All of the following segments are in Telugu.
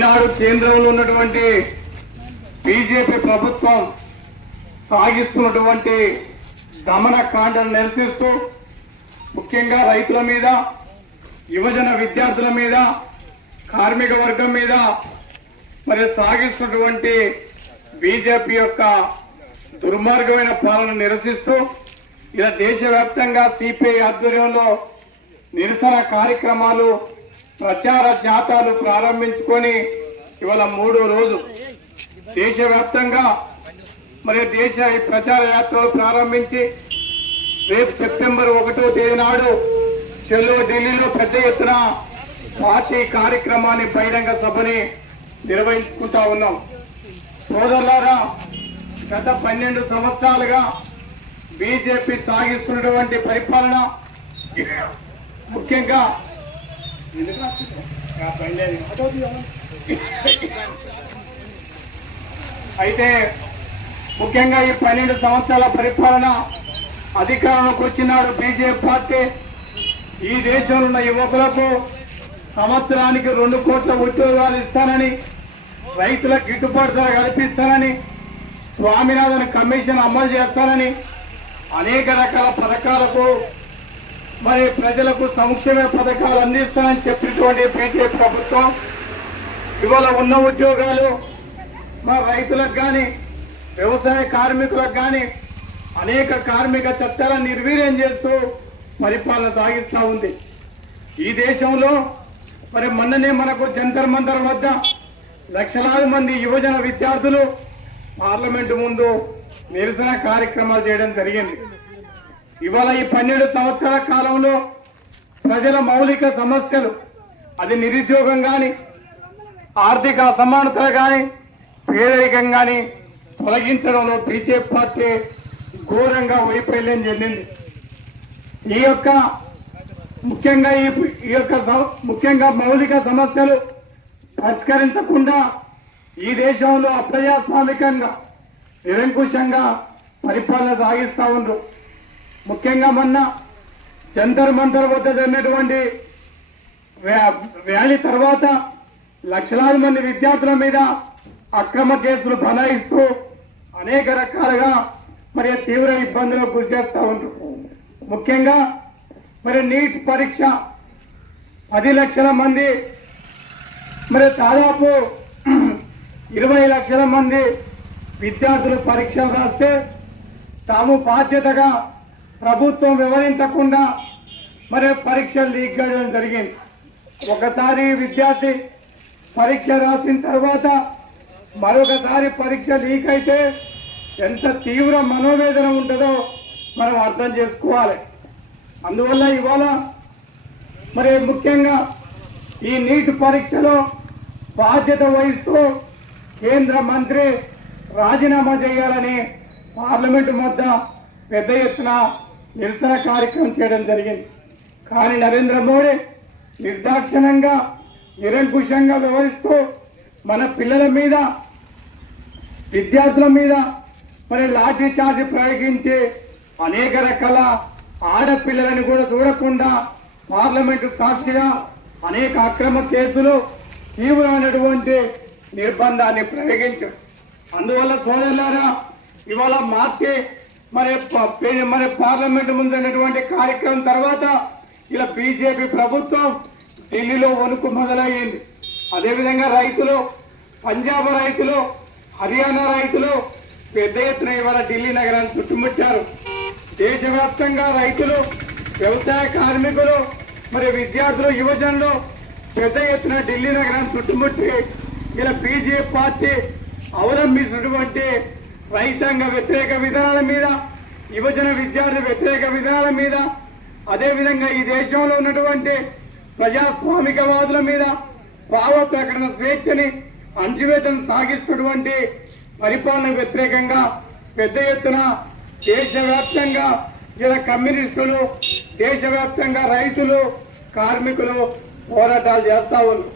ఈనాడు కేంద్రంలో ఉన్నటువంటి బీజేపీ ప్రభుత్వం సాగిస్తున్నటువంటి దమనకాండను నిరసిస్తూ ముఖ్యంగా రైతుల మీద, యువజన విద్యార్థుల మీద, కార్మిక వర్గం మీద మరి సాగిస్తున్నటువంటి బీజేపీ యొక్క దుర్మార్గమైన పాలన నిరసిస్తూ ఇలా దేశవ్యాప్తంగా సిపిఐ ఆధ్వర్యంలో నిరసన కార్యక్రమాలు, ప్రచార జాతాలు ప్రారంభించుకొని ఇవాళ 3వ రోజు దేశవ్యాప్తంగా మరి ఈ ప్రచార యాత్రలు ప్రారంభించి రేపు సెప్టెంబర్ 1వ తేదీ నాడు చెలో ఢిల్లీలో పెద్ద ఎత్తున పార్టీ కార్యక్రమాన్ని, బహిరంగ సభని నిర్వహించుకుంటా ఉన్నాం. సోదరులారా, గత 12 సంవత్సరాలుగా బీజేపీ సాగిస్తున్నటువంటి పరిపాలన ముఖ్యంగా ఈ 12 సంవత్సరాల పరిపాలన అధికారంలోకి వచ్చినాడు బీజేపీ పార్టీ ఈ దేశంలో ఉన్న యువకులకు సంవత్సరానికి 2 కోట్ల ఉద్యోగాలు ఇస్తానని, రైతులకు గిట్టుబాటు ధర కల్పిస్తానని, స్వామినాథన్ కమిషన్ అమలు చేస్తానని, అనేక రకాల పథకాలకు మరి ప్రజలకు సంక్షేమ పథకాలు అందిస్తానని చెప్పినటువంటి బీజేపీ ప్రభుత్వం ఇవాళ ఉన్న ఉద్యోగాలు మా రైతులకు కానీ, వ్యవసాయ కార్మికులకు కానీ అనేక కార్మిక చట్టాలను నిర్వీర్యం చేస్తూ పరిపాలన సాగిస్తూ ఉంది. ఈ దేశంలో మరి మొన్ననే మనకు జంతర్ మంతర్ వద్ద లక్షలాది మంది యువజన విద్యార్థులు పార్లమెంటు ముందు నిరసన కార్యక్రమాలు చేయడం జరిగింది. ఇవాళ ఈ 12 సంవత్సరాల కాలంలో ప్రజల మౌలిక సమస్యలు, అది నిరుద్యోగం కానీ, ఆర్థిక అసమానతలు కానీ, పేదరికం కానీ తొలగించడంలో బీజేపీ పార్టీ ఘోరంగా వైఫల్యం చెందింది. ముఖ్యంగా మౌలిక సమస్యలు పరిష్కరించకుండా ఈ దేశంలో అప్రజాస్వామికంగా, నిరంకుశంగా పరిపాలన సాగిస్తా ఉన్నారు. ముఖ్యంగా మొన్న జంతర్ మంతర్ వద్ద జరిగినటువంటి ర్యాలీ తర్వాత లక్షలాది మంది విద్యార్థుల మీద అక్రమ కేసులు బనాయిస్తూ అనేక రకాలుగా మరి తీవ్ర ఇబ్బందులకు గురి చేస్తూ ఉన్నారు. ముఖ్యంగా మరి నీట్ పరీక్ష 10 లక్షల మంది, మరి దాదాపు 20 లక్షల మంది విద్యార్థులు పరీక్ష రాస్తే తాము బాధ్యతగా ప్రభుత్వం వివరించకుండా మరి పరీక్షలు లీక్ చేయడం జరిగింది. ఒకసారి విద్యార్థి పరీక్ష రాసిన తర్వాత మరొకసారి పరీక్ష లీక్ అయితే ఎంత తీవ్ర మనోవేదన ఉంటుందో మనం అర్థం చేసుకోవాలి. అందువల్ల ఇవాళ మరి ముఖ్యంగా ఈ నీట్ పరీక్షలో బాధ్యత వహిస్తూ కేంద్ర మంత్రి రాజీనామా చేయాలని పార్లమెంటు వద్ద పెద్ద ఎత్తున నిరసన కార్యక్రమం చేయడం జరిగింది. కానీ నరేంద్ర మోడీ నిర్దాక్షిణ్యంగా, నిరంకుశంగా వ్యవహరిస్తూ మన పిల్లల మీద, విద్యార్థుల మీద మరి లాఠీ చార్జీ ప్రయోగించి అనేక రకాల ఆడపిల్లలను కూడా చూడకుండా పార్లమెంటు సాక్షిగా అనేక అక్రమ కేసులు, తీవ్రమైనటువంటి నిర్బంధాన్ని ప్రయోగించారు. అందువల్ల సోదరులారా, ఇవాళ మార్చి మరి పార్లమెంటు ముందున్నటువంటి కార్యక్రమం తర్వాత ఇలా బీజేపీ ప్రభుత్వం ఢిల్లీలో వణుకు మొదలయ్యింది. అదేవిధంగా రైతులు, పంజాబ్ రైతులు, హర్యానా రైతులు పెద్ద ఎత్తున ఇవాళ ఢిల్లీ నగరాన్ని చుట్టుముట్టారు. దేశవ్యాప్తంగా రైతులు, వ్యవసాయ కార్మికులు, మరి విద్యార్థులు, యువజనులు పెద్ద ఎత్తున ఢిల్లీ నగరాన్ని చుట్టుముట్టి ఇలా బీజేపీ పార్టీ అవలంబిస్తున్నటువంటి రైతాంగ వ్యతిరేక విధానాల మీద, యువజన విద్యార్థి వ్యతిరేక విధానాల మీద, అదేవిధంగా ఈ దేశంలో ఉన్నటువంటి ప్రజాస్వామికవాదుల మీద, భావ ప్రకటన స్వేచ్ఛని అణచివేతను సాగిస్తున్నటువంటి పరిపాలన వ్యతిరేకంగా పెద్ద ఎత్తున దేశవ్యాప్తంగా ఇలా కమ్యూనిస్టులు, దేశవ్యాప్తంగా రైతులు, కార్మికులు పోరాటాలు చేస్తా ఉన్నారు.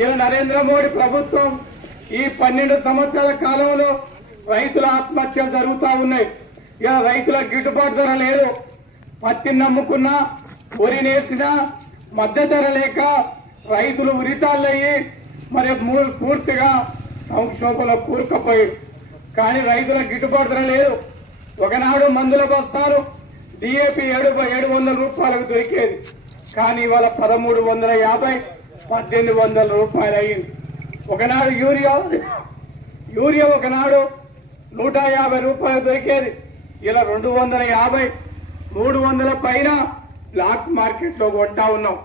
ఇలా నరేంద్ర మోడీ ప్రభుత్వం ఈ 12 సంవత్సరాల కాలంలో రైతుల ఆత్మహత్యలు జరుగుతూ ఉన్నాయి. ఇలా రైతులకు గిట్టుబాటు ధర లేదు. పత్తిని నమ్ముకున్నా, వరి నేసినా మద్దతు ధర లేక రైతులు ఉరితాళ్ళయ్యి మరి పూర్తిగా సంక్షోభంలో కూరుకుపోయి, కానీ రైతులకు గిట్టుబాటు ధర లేదు. ఒకనాడు మందుల బస్తాలు డిఏపి 700 రూపాయలకు దొరికేది, కానీ ఇవాళ 1350 1800 రూపాయలు అయ్యింది. ఒకనాడు యూరియా ఒకనాడు 150 రూపాయలు దొరికేది, ఇలా 250 300 పైన బ్లాక్ మార్కెట్ లో కొంటా ఉన్నాం.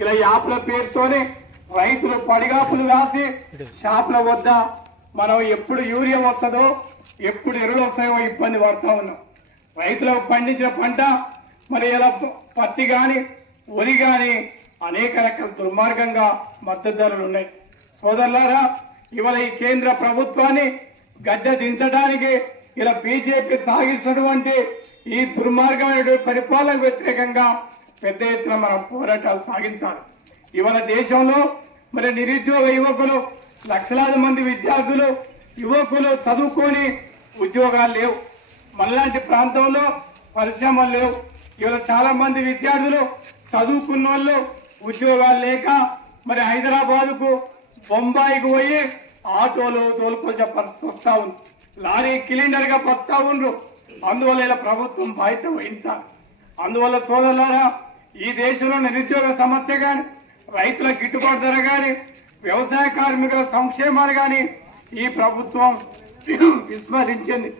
ఇలా యాప్ల పేరుతోనే రైతులు పడిగాపులు రాసి షాపుల వద్ద మనం ఎప్పుడు యూరియా వస్తుందో ఎప్పుడు ఎరువులు వస్తాయో ఇబ్బంది పడుతూ ఉన్నాం. రైతులకు పండించిన పంట మరి ఇలా పత్తి కానీ వరి కానీ అనేక రకాల దుర్మార్గంగా మద్దతు ధరలు ఉన్నాయి. సోదరులారా, ఇవాళ ఈ కేంద్ర ప్రభుత్వాన్ని గద్దె దించడానికి ఇలా బీజేపీ సాగిస్తున్నటువంటి ఈ దుర్మార్గమైన పరిపాలనకు వ్యతిరేకంగా పెద్ద ఎత్తున మనం పోరాటాలు సాగించాలి. ఇవాళ దేశంలో మరి నిరుద్యోగ యువకులు లక్షలాది మంది విద్యార్థులు యువకులు చదువుకొని ఉద్యోగాలు లేవు. మనలాంటి ప్రాంతంలో పరిశ్రమలు లేవు. ఇవాళ చాలా మంది విద్యార్థులు చదువుకున్న వాళ్ళు ఉద్యోగాలు లేక మరి హైదరాబాద్కు బొంబాయికి పోయి ఆటోలు తోలుకొచ్చే పరిస్థితి వస్తా ఉంది. లారీ క్లీనర్ గా పడతా ఉండ్రు. అందువల్ల ఇలా ప్రభుత్వం బాధ్యత వహించాలి. అందువల్ల సోదరులారా, ఈ దేశంలో నిరుద్యోగ సమస్య కానీ, రైతుల గిట్టుబాటు ధర కానీ, వ్యవసాయ కార్మికుల సంక్షేమాలు కానీ ఈ ప్రభుత్వం విస్మరించింది.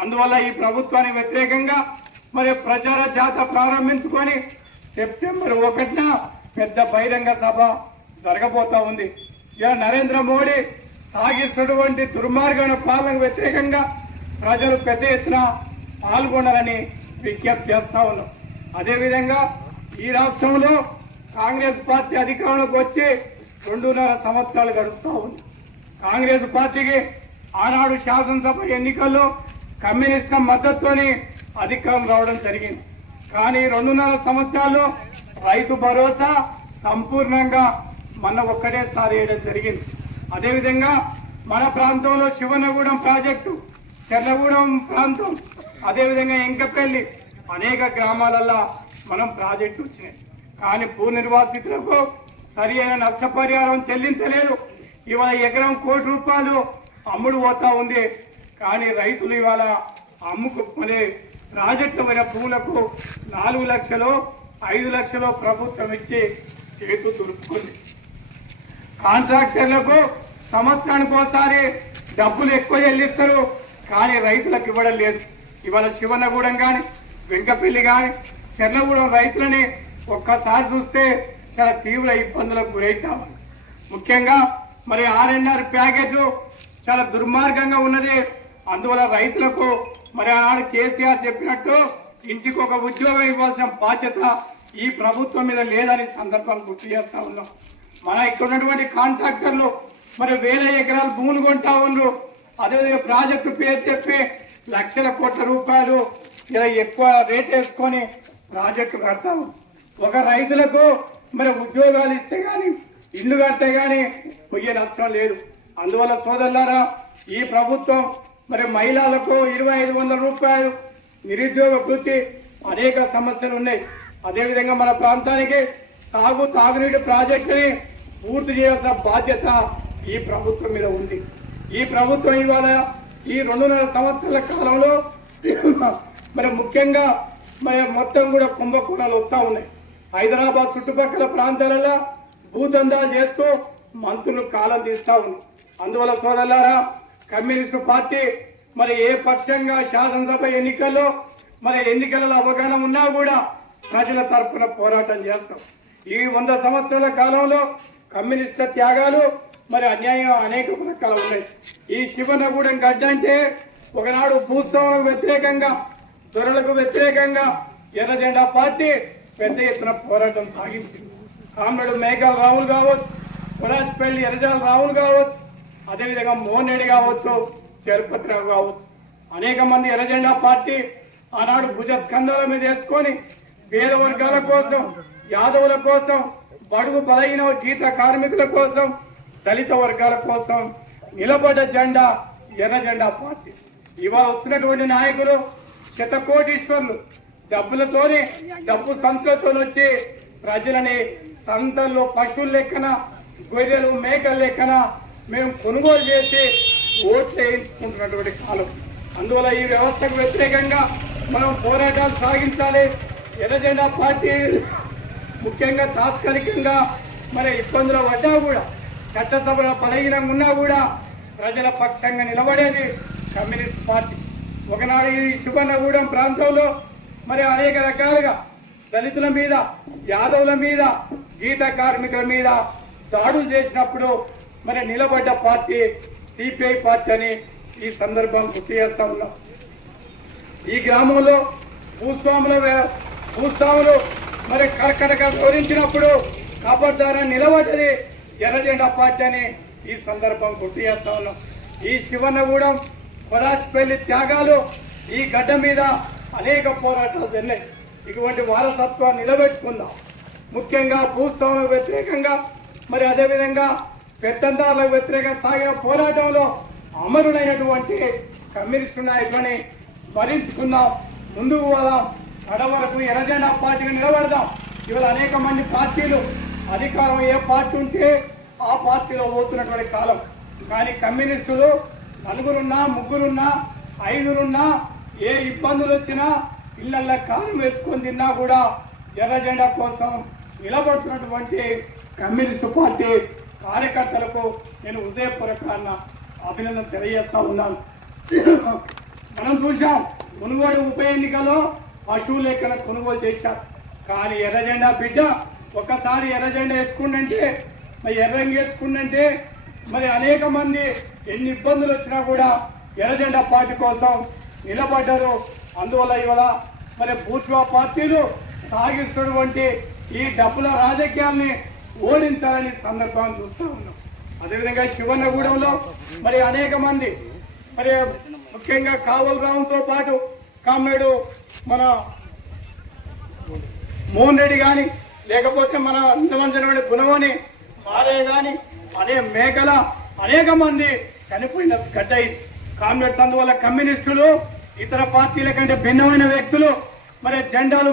అందువల్ల ఈ ప్రభుత్వానికి వ్యతిరేకంగా మరి ప్రచార జాత ప్రారంభించుకొని సెప్టెంబర్ 1న పెద్ద బహిరంగ సభ జరగబోతా ఉంది. ఇలా నరేంద్ర మోడీ సాగిస్తున్నటువంటి దుర్మార్గమైన పాలనకు వ్యతిరేకంగా ప్రజలు పెద్ద ఎత్తున పాల్గొనాలని విజ్ఞప్తి చేస్తా ఉన్నాం. అదేవిధంగా ఈ రాష్ట్రంలో కాంగ్రెస్ పార్టీ అధికారంలోకి వచ్చి 2.5 సంవత్సరాలు గడుస్తూ ఉంది. కాంగ్రెస్ పార్టీకి ఆనాడు శాసనసభ ఎన్నికల్లో కమ్యూనిస్టుల మద్దతుతోని అధికారం రావడం జరిగింది. కానీ 2.5 సంవత్సరాల్లో రైతు భరోసా సంపూర్ణంగా మన ఒక్కటేసారి వేయడం జరిగింది. అదేవిధంగా మన ప్రాంతంలో శివనగూడెం ప్రాజెక్టు, చెర్లగూడెం ప్రాంతం, అదేవిధంగా ఎంకపల్లి అనేక గ్రామాలల్లో మనం ప్రాజెక్టు వచ్చినాయి. కానీ భూ నిర్వాసితులకు సరి అయిన నష్టపరిహారం చెల్లించలేదు. ఇవాళ ఎకరం ₹1 కోటి అమ్ముడు పోతా ఉంది. కానీ రైతులు ఇవాళ అమ్ముకునే ప్రాజెక్టు అయిన భూములకు 4 లక్షలు 5 లక్షలు ప్రభుత్వం ఇచ్చి చేతు దులుపుకుంది. కాంట్రాక్టర్లకు సంవత్సరానికి ఒకసారి డబ్బులు ఎక్కువ చెల్లిస్తారు, కానీ రైతులకు ఇవ్వడం లేదు. ఇవాళ శివనగూడెం కానీ, వెంకపల్లి కానీ, చెర్లగూడెం రైతులని ఒక్కసారి చూస్తే చాలా తీవ్ర ఇబ్బందులకు గురవుతాము. ముఖ్యంగా మరి R&R ప్యాకేజ్ చాలా దుర్మార్గంగా ఉన్నది. అందువల్ల రైతులకు మరి ఆనాడు కేసీఆర్ చెప్పినట్టు ఇంటికి ఒక ఉద్యోగం ఇవ్వాల్సిన బాధ్యత ఈ ప్రభుత్వం మీద లేదని సందర్భం గుర్తు చేస్తా ఉన్నాం. మన ఇక్కడ ఉన్నటువంటి కాంట్రాక్టర్లు మరి 1000 ఎకరాలు భూములు కొంటా ఉన్నారు. అదేవిధంగా ప్రాజెక్టు పేరు చెప్పి లక్షల కోట్ల రూపాయలు ఇలా ఎక్కువ రేట్ వేసుకొని ప్రాజెక్టు కడతాము. ఒక రైతులకు మరి ఉద్యోగాలు ఇస్తే కానీ, ఇల్లు కడితే కానీ పోయే నష్టం లేదు. అందువల్ల సోదరులారా, ఈ ప్రభుత్వం మరి మహిళలకు 2500 రూపాయలు నిరుద్యోగ వృత్తి, అనేక సమస్యలు ఉన్నాయి. అదేవిధంగా మన ప్రాంతానికి తాగునీటి ప్రాజెక్టుని పూర్తి చేయాల్సిన బాధ్యత ఈ ప్రభుత్వం మీద ఉంది. ఈ ప్రభుత్వం ఇవాళ ఈ 2.5 సంవత్సరాల కాలంలో మరి ముఖ్యంగా మరి మొత్తం కూడా కుంభకోణాలు వస్తూ ఉన్నాయి. హైదరాబాద్ చుట్టుపక్కల ప్రాంతాలలో భూదందాలు చేస్తూ మంత్రులు కాలం తీస్తా ఉన్నారు. అందువల్ల సోదరులారా, కమ్యూనిస్టు పార్టీ మరి ఏ పక్షంగా శాసనసభ ఎన్నికల్లో మరి ఎన్నికలలో అవగాహన ఉన్నా కూడా ప్రజల తరఫున పోరాటం చేస్తాం. ఈ 100 సంవత్సరాల కాలంలో కమ్యూనిస్టుల త్యాగాలు మరి అన్యాయం అనేక రకాలు ఉన్నాయి. ఈ శివనగూడెం గడ్డ అంటే ఒకనాడు భూస్వాములకు వ్యతిరేకంగా, దొరలకు వ్యతిరేకంగా ఎర్ర జెండా పార్టీ పెద్ద ఎత్తున పోరాటం సాగించింది. కామ్రేడ్ మేఘాల రావులు కావచ్చు, కొరాజ్పల్లి ఎర్రజాల రావులు కావచ్చు, అదేవిధంగా మోహన్ రెడ్డి కావచ్చు, చలపతిరావు కావచ్చు, అనేక మంది ఎర్ర జెండా పార్టీ ఆనాడు భుజ స్కంధాల మీద వేసుకొని పేద వర్గాల కోసం, యాదవుల కోసం, బడుగు బలహీన గీత కార్మికుల కోసం, దళిత వర్గాల కోసం నిలబడ్డ జెండా ఎర్ర జెండా పార్టీ. ఇవాళ వస్తున్నటువంటి నాయకులు శతకోటీశ్వర్లు, డబ్బు సంస్థలతో వచ్చి ప్రజలని సంతల్లో పశువుల లెక్కన గొర్రెలు మేకలు లెక్కన మేము కొనుగోలు చేసి ఓట్లు వేయించుకుంటున్నటువంటి కాలం. అందువల్ల ఈ వ్యవస్థకు వ్యతిరేకంగా మనం పోరాటాలు సాగించాలి. ఎర్రజెండా పార్టీ ముఖ్యంగా తాత్కాలికంగా మరి ఇబ్బందులు పడ్డా కూడా, చట్టసభలో బలహీనంగా ఉన్నా కూడా ప్రజల పక్షంగా నిలబడేది కమ్యూనిస్ట్ పార్టీ. ఒకనాడు ఈ సువర్ణగూడెం ప్రాంతంలో మరి అనేక రకాలుగా దళితుల మీద, యాదవుల మీద, గీత కార్మికుల మీద దాడులు చేసినప్పుడు మరి నిలబడ్డ పార్టీ సిపిఐ పార్టీ అని ఈ సందర్భం గుర్తు చేస్తా ఉన్నాం. ఈ గ్రామంలో భూస్వాములు మరి కర్కటగా వివరించినప్పుడు కాపాడారా నిలబడ్డది ఎర్రజెండా పార్టీ అని ఈ సందర్భం గుర్తు చేస్తా ఉన్నాం. ఈ శివన్నగూడెం కొలాసిపల్లి త్యాగాలు ఈ గడ్డ మీద అనేక పోరాటాలు జరిగాయి. ఇటువంటి వారసత్వాన్ని నిలబెట్టుకుందాం. ముఖ్యంగా భూస్వాములకు వ్యతిరేకంగా మరి అదేవిధంగా పెత్తందారులకు వ్యతిరేకంగా సాగిన పోరాటంలో అమరుడైనటువంటి కమ్యూనిస్టు నాయకులని స్మరించుకుందాం. ముందుకు పోదాం. కడ వరకు ఎర్రజెండా పార్టీకి నిలబడదాం. ఇవాళ అనేక మంది పార్టీలు అధికారం ఏ పార్టీ ఉంటే ఆ పార్టీలో పోతున్నటువంటి కాలం. కానీ కమ్యూనిస్టులు నలుగురున్నా, ముగ్గురున్నా, ఐదురున్నా, ఏ ఇబ్బందులు వచ్చినా ఇళ్లల్లో కాలం వేసుకొని తిన్నా కూడా ఎర్రజెండా కోసం నిలబడుతున్నటువంటి కమ్యూనిస్టు పార్టీ కార్యకర్తలకు నేను హృదయపూర్వకంగా అభినందన తెలియజేస్తా ఉన్నాను. మనం చూసాం మునుగోడు ఉప ఎన్నికలో పశువులు ఎక్కడ కొనుగోలు చేశారు. కానీ ఎర్రజెండా బిడ్డ ఒక్కసారి ఎర్రజెండా వేసుకుందంటే, మరి ఎర్రంగి వేసుకుందంటే మరి అనేక మంది ఎన్ని ఇబ్బందులు వచ్చినా కూడా ఎర్రజెండా పార్టీ కోసం నిలబడ్డారు. అందువల్ల ఇవాళ మరి బూర్జువా పార్టీలు సాగిస్తున్నటువంటి ఈ డబ్బుల రాజకీయాల్ని ఓడించాలని సందర్భాన్ని చూస్తూ ఉన్నాం. అదేవిధంగా శివన్నగూడెంలో మరి అనేక మంది మరి ముఖ్యంగా కావల్ రావుతో పాటు కామ్రేడు మన మోహన్ రెడ్డి కానీ, లేకపోతే మన ఇంతమంది గుణవని మారే కానీ మేకల అనేక మంది చనిపోయిన గడ్డ ఇది కామ్రేడ్స్. అందువల్ల కమ్యూనిస్టులు ఇతర పార్టీల కంటే భిన్నమైన వ్యక్తులు మరి జెండాలు